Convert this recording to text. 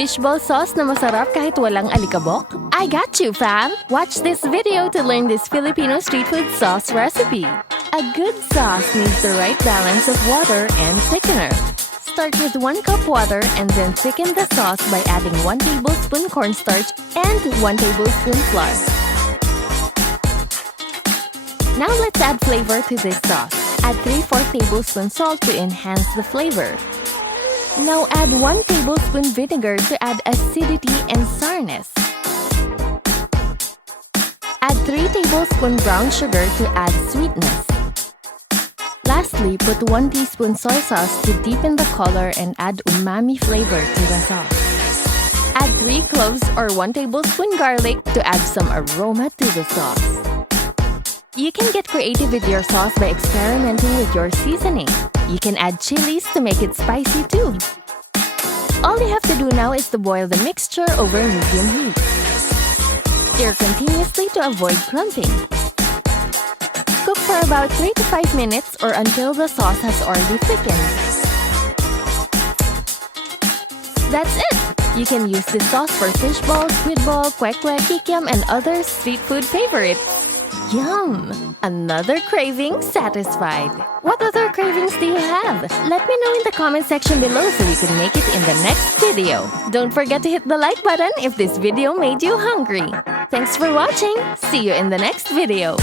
Fishball sauce na masarap kahit walang alikabok? I got you, fam! Watch this video to learn this Filipino street food sauce recipe. A good sauce needs the right balance of water and thickener. Start with 1 cup water and then thicken the sauce by adding 1 tablespoon cornstarch and 1 tablespoon flour. Now let's add flavor to this sauce. Add 3/4 tablespoon salt to enhance the flavor. Now add 1 tablespoon vinegar to add acidity and sourness. Add 3 tablespoon brown sugar to add sweetness. Lastly, put 1 teaspoon soy sauce to deepen the color and add umami flavor to the sauce. Add 3 cloves or 1 tablespoon garlic to add some aroma to the sauce. You can get creative with your sauce by experimenting with your seasoning. You can add chilies to make it spicy too. All you have to do now is to boil the mixture over medium heat. Stir continuously to avoid clumping. Cook for about 3 to 5 minutes or until the sauce has already thickened. That's it! You can use this sauce for fishball, squidball, kwek kwek, kikiam, and other street food favorites. Yum! Another craving satisfied. What other cravings do you have? Let me know in the comment section below so we can make it in the next video. Don't forget to hit the like button if this video made you hungry. Thanks for watching. See you in the next video.